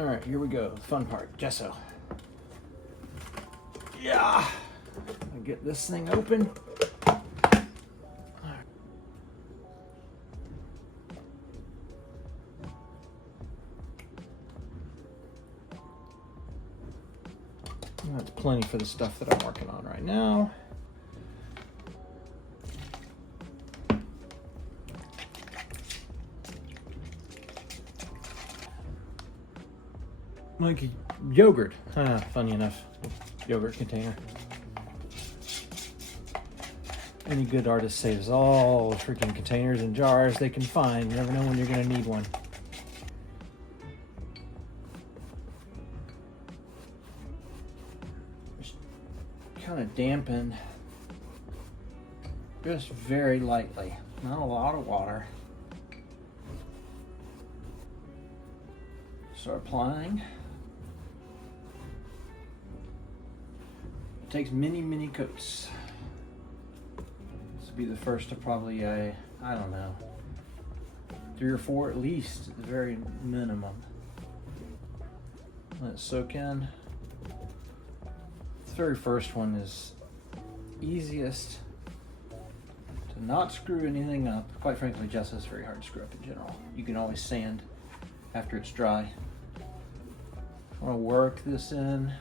All right, here we go. The fun part, gesso. Yeah. I'll get this thing open. That's plenty for the stuff that I'm working on right now. Like yogurt. Funny enough, yogurt container. Any good artist saves all the freaking containers and jars they can find. You never know when you're gonna need one. Just kind of dampen, just very lightly, not a lot of water. Start applying. It takes many coats. This will be the first of probably I don't know, 3 or 4 at least, at the very minimum. Let it soak in. This very first one is easiest to not screw anything up. Quite frankly, gesso is very hard to screw up in general. You can always sand after it's dry. I want to work this in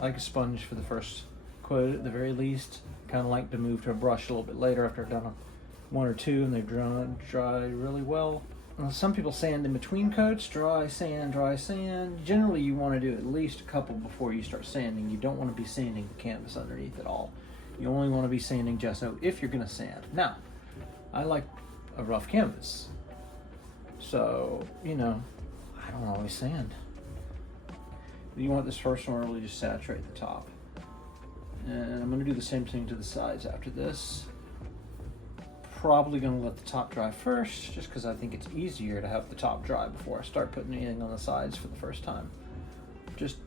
like a sponge for the first coat at the very least. Kind of like to move to a brush a little bit later after I've done 1 or 2 and they've dry really well. Now, some people sand in between coats, dry sand, dry sand. Generally you want to do at least a couple before you start sanding. You don't want to be sanding the canvas underneath at all. You only want to be sanding gesso if you're going to sand. Now, I like a rough canvas, so you know, I don't always sand. You want this first one to really just saturate the top. And I'm going to do the same thing to the sides after this. Probably going to let the top dry first, just because I think it's easier to have the top dry before I start putting anything on the sides for the first time. Just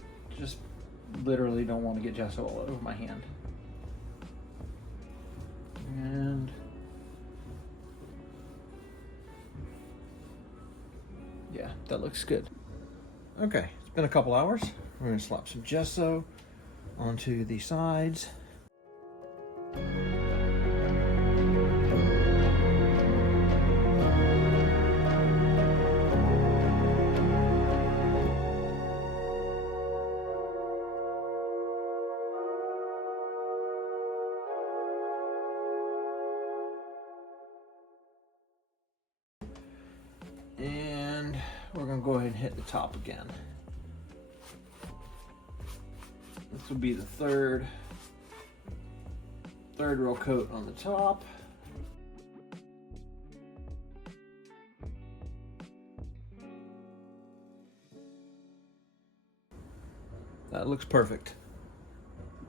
literally don't want to get gesso all over my hand. And yeah, that looks good. Okay, it's been a couple hours. We're going to slap some gesso onto the sides. And we're going to go ahead and hit the top again. This will be the third row coat on the top. That looks perfect.